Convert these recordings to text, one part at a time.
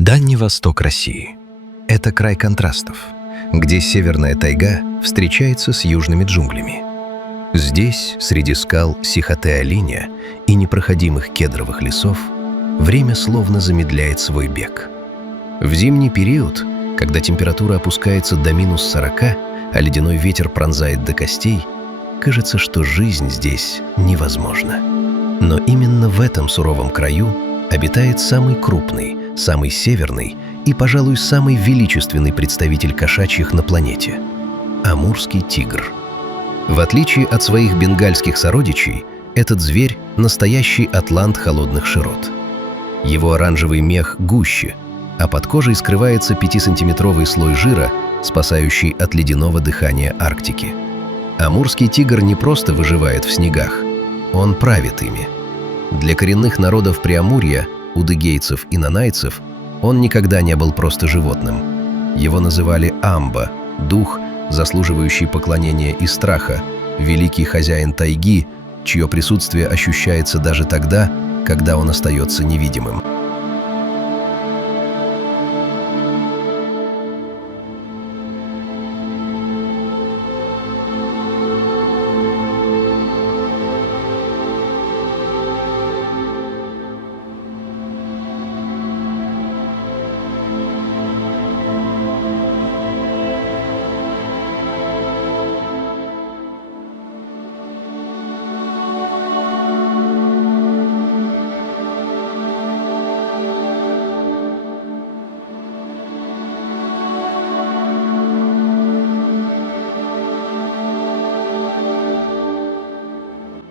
Дальний восток России – это край контрастов, где северная тайга встречается с южными джунглями. Здесь, среди скал Сихотэ-Алиня и непроходимых кедровых лесов, время словно замедляет свой бег. В зимний период, когда температура опускается до -40, а ледяной ветер пронзает до костей, кажется, что жизнь здесь невозможна. Но именно в этом суровом краю обитает самый крупный, самый северный и, пожалуй, самый величественный представитель кошачьих на планете – амурский тигр. В отличие от своих бенгальских сородичей, этот зверь – настоящий атлант холодных широт. Его оранжевый мех гуще, а под кожей скрывается 5-сантиметровый слой жира, спасающий от ледяного дыхания Арктики. Амурский тигр не просто выживает в снегах, он правит ими. Для коренных народов Преамурья, удыгейцев и нанайцев, он никогда не был просто животным. Его называли Амба, дух, заслуживающий поклонения и страха, великий хозяин тайги, чье присутствие ощущается даже тогда, когда он остается невидимым.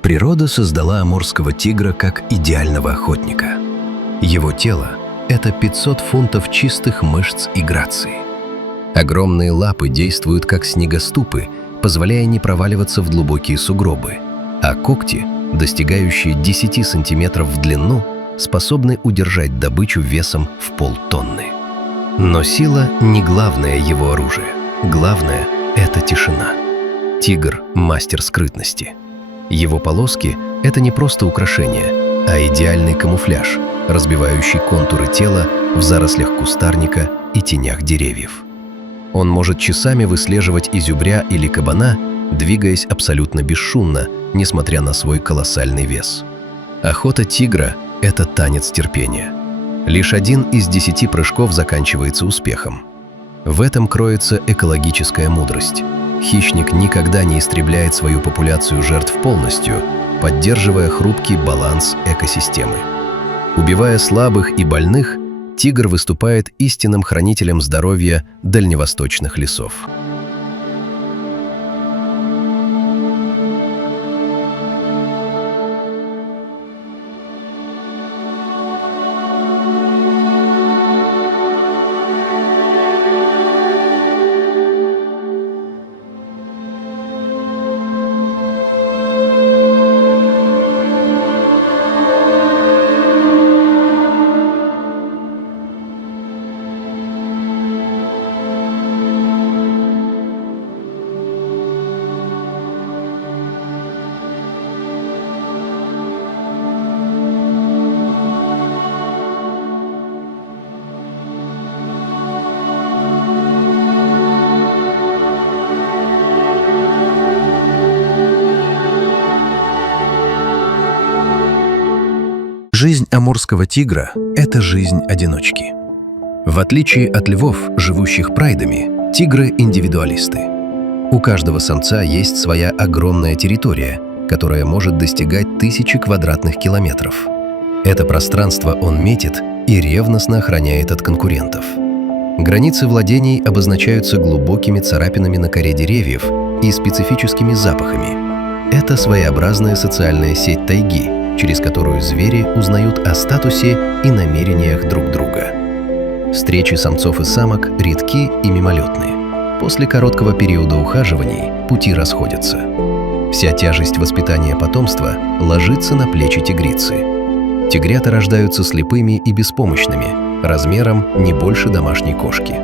Природа создала амурского тигра как идеального охотника. Его тело – это 500 фунтов чистых мышц и грации. Огромные лапы действуют как снегоступы, позволяя не проваливаться в глубокие сугробы, а когти, достигающие 10 сантиметров в длину, способны удержать добычу весом в полтонны. Но сила не главное его оружие. Главное – это тишина. Тигр – мастер скрытности. Его полоски – это не просто украшение, а идеальный камуфляж, разбивающий контуры тела в зарослях кустарника и тенях деревьев. Он может часами выслеживать изюбря или кабана, двигаясь абсолютно бесшумно, несмотря на свой колоссальный вес. Охота тигра – это танец терпения. Лишь 1 из 10 прыжков заканчивается успехом. В этом кроется экологическая мудрость. Хищник никогда не истребляет свою популяцию жертв полностью, поддерживая хрупкий баланс экосистемы. Убивая слабых и больных, тигр выступает истинным хранителем здоровья дальневосточных лесов. Жизнь амурского тигра – это жизнь одиночки. В отличие от львов, живущих прайдами, тигры – индивидуалисты. У каждого самца есть своя огромная территория, которая может достигать 1000 квадратных километров. Это пространство он метит и ревностно охраняет от конкурентов. Границы владений обозначаются глубокими царапинами на коре деревьев и специфическими запахами. Это своеобразная социальная сеть тайги, через которую звери узнают о статусе и намерениях друг друга. Встречи самцов и самок редки и мимолетные. После короткого периода ухаживаний пути расходятся. Вся тяжесть воспитания потомства ложится на плечи тигрицы. Тигрята рождаются слепыми и беспомощными, размером не больше домашней кошки.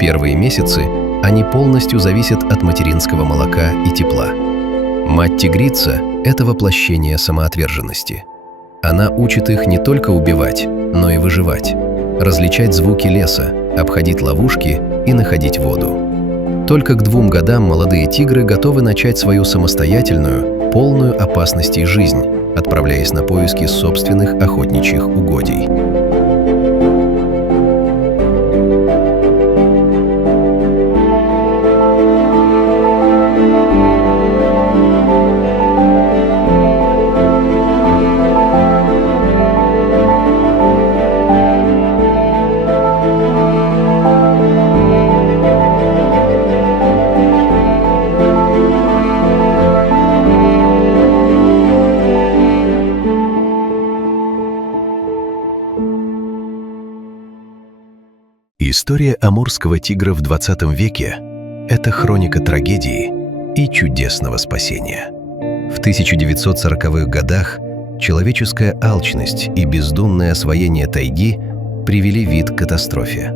Первые месяцы они полностью зависят от материнского молока и тепла. Мать-тигрица – это воплощение самоотверженности. Она учит их не только убивать, но и выживать. различать звуки леса, обходить ловушки и находить воду. Только к 2 годам молодые тигры готовы начать свою самостоятельную, полную опасностей жизнь, отправляясь на поиски собственных охотничьих угодий. История амурского тигра в 20 веке – это хроника трагедии и чудесного спасения. В 1940-х годах человеческая алчность и бездумное освоение тайги привели вид к катастрофе.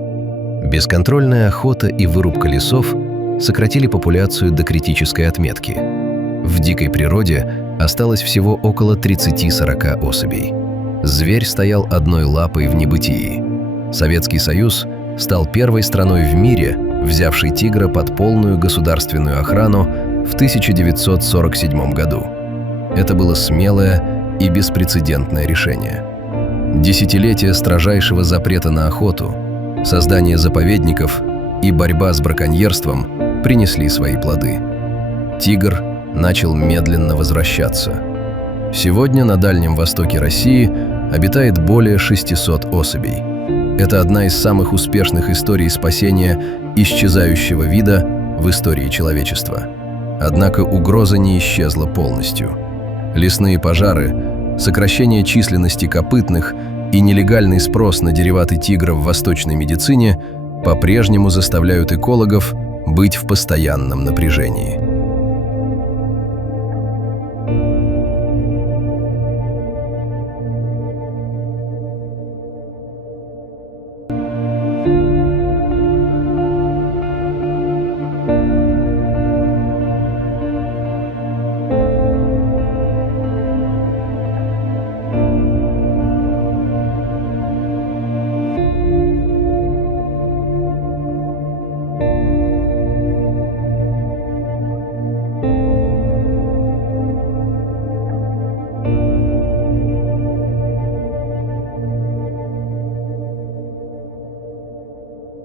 Бесконтрольная охота и вырубка лесов сократили популяцию до критической отметки. В дикой природе осталось всего около 30-40 особей. Зверь стоял одной лапой в небытии. Советский Союз стал первой страной в мире, взявшей тигра под полную государственную охрану в 1947 году. Это было смелое и беспрецедентное решение. Десятилетия строжайшего запрета на охоту, создание заповедников и борьба с браконьерством принесли свои плоды. Тигр начал медленно возвращаться. Сегодня на Дальнем Востоке России обитает более 600 особей. Это одна из самых успешных историй спасения исчезающего вида в истории человечества. Однако угроза не исчезла полностью. Лесные пожары, сокращение численности копытных и нелегальный спрос на дериваты тигра в восточной медицине по-прежнему заставляют экологов быть в постоянном напряжении.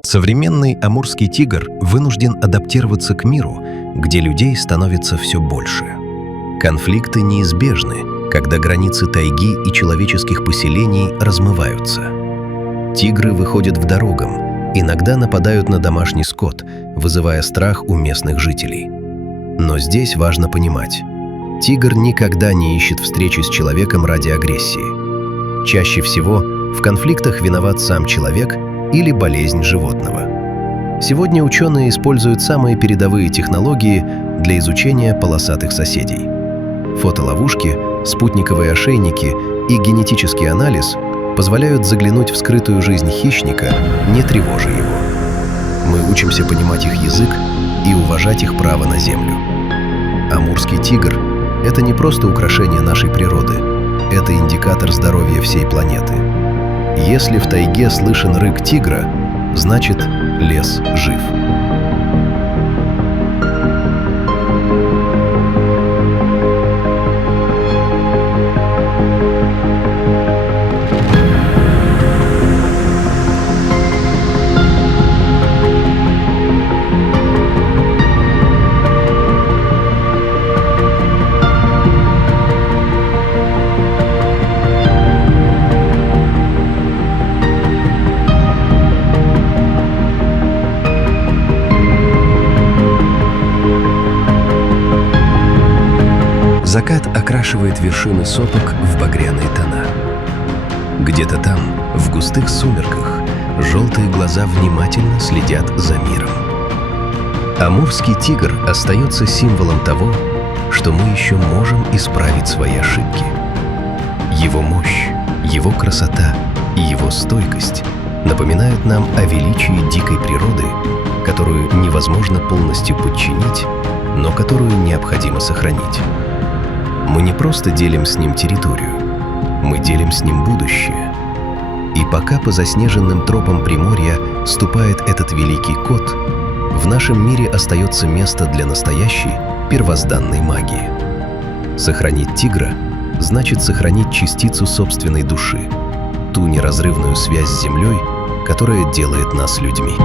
Современный амурский тигр вынужден адаптироваться к миру, где людей становится все больше. Конфликты неизбежны, когда границы тайги и человеческих поселений размываются. Тигры выходят в дорогам, иногда нападают на домашний скот, вызывая страх у местных жителей. Но здесь важно понимать, тигр никогда не ищет встречи с человеком ради агрессии. Чаще всего в конфликтах виноват сам человек или болезнь животного. Сегодня ученые используют самые передовые технологии для изучения полосатых соседей. Фотоловушки, спутниковые ошейники и генетический анализ позволяют заглянуть в скрытую жизнь хищника, не тревожа его. Мы учимся понимать их язык и уважать их право на землю. Амурский тигр – это не просто украшение нашей природы, это индикатор здоровья всей планеты. Если в тайге слышен рык тигра, значит, лес жив. Закат окрашивает вершины сопок в багряные тона. Где-то там, в густых сумерках, желтые глаза внимательно следят за миром. Амурский тигр остается символом того, что мы еще можем исправить свои ошибки. Его мощь, его красота и его стойкость напоминают нам о величии дикой природы, которую невозможно полностью подчинить, но которую необходимо сохранить. Мы не просто делим с ним территорию, мы делим с ним будущее. И пока по заснеженным тропам Приморья ступает этот великий кот, в нашем мире остается место для настоящей первозданной магии. Сохранить тигра значит сохранить частицу собственной души, ту неразрывную связь с землей, которая делает нас людьми.